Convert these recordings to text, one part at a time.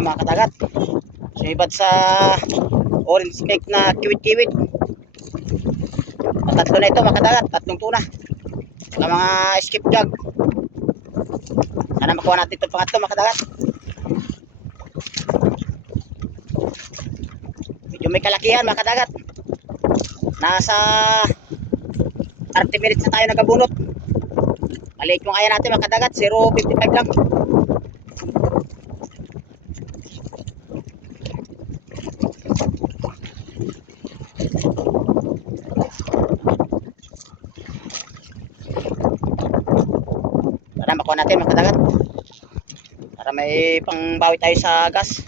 na mga kadagat. Sumibad sa orange snake na kiwit-kiwit. Tatlo na ito mga kadagat, tatlong tuna. Saka mga skip jug. Sana makuha natin itong pangatlo mga kadagat. Medyo may kalakihan mga kadagat. Nasa 30 minutes na tayo nagabunot. Maliit yung kaya natin mga kadagat, 0.55 lang. Para makuha natin mga kadagat. Para may pangbawi tayo sa gas.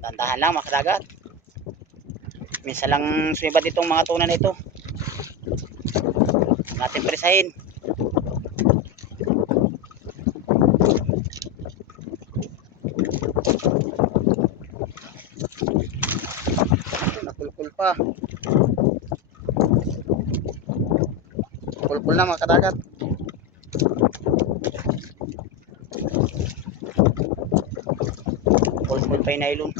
Dandahan lang mga kadagat. Minsan lang sumibad itong mga tuna na ito. Natin presahin. Nakulkul pa. Kulkul na mga kadagat. Kulkul pa yung nylon.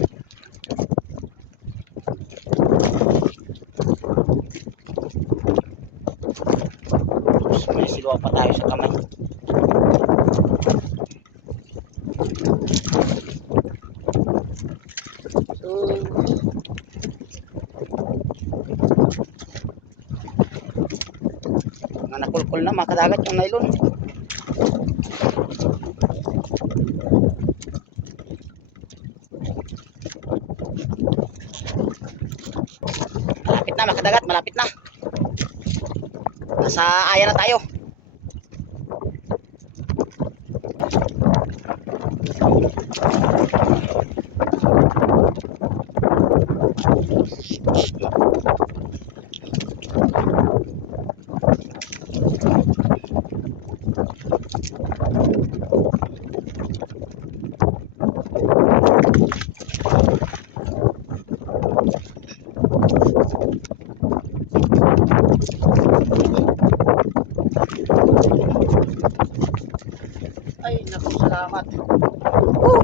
May siluwa pa tayo sa kamay. So, mga nakulkul na mga kadagat yung nylon. Malapit na mga kadagat, malapit na. Nasa aya na tayo. Ay, naku, salamat.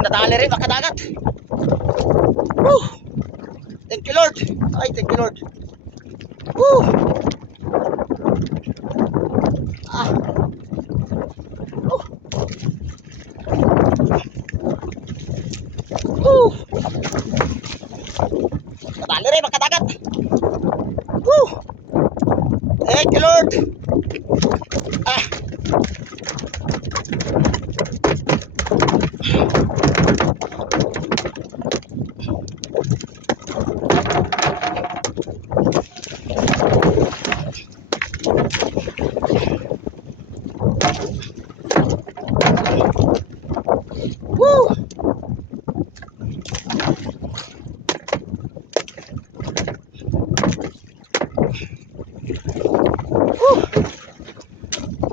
Natali rin mga kadagat. Thank you Lord. Ay, thank you Lord. Ah. Natali rin mga kadagat. Thank you Lord. Ah.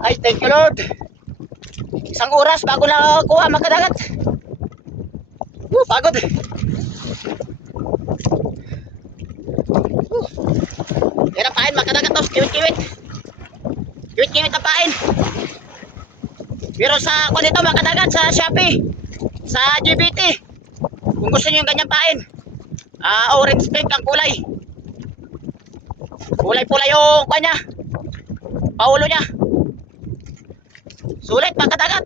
Ay, thank you Lord. Isang oras bago na kuha mga kadagat. Pagod. Yan ang pain mga kadagat. Kiwit-kiwit. Kiwit-kiwit ang pain. Pero sa kung dito mga kadagat, sa Shopee, sa GBT, kung gusto nyo yung ganyang pain, orange pink ang kulay. Kulay-pula yung kanya, paulo nya. Sulit mga kadagat.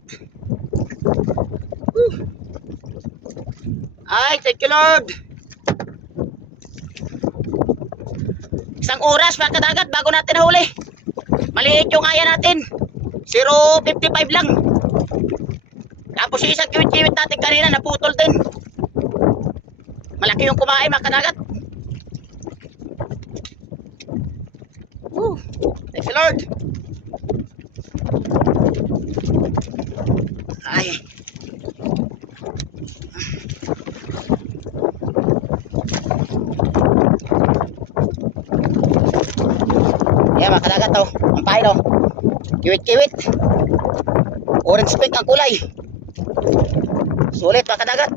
Ay, thank you Lord. Isang oras mga kadagat bago natin nahuli. Maliit yung kaya natin, 0.55 lang. Tapos yung isang kiwit-kiwit natin kanina naputol din. Malaki yung kumain mga kadagat. Thank you Lord. Ay. Yan mga kadagat oh. Ang pain oh. Kiwit-kiwit. Orange pink ang kulay. Sulit mga kadagat.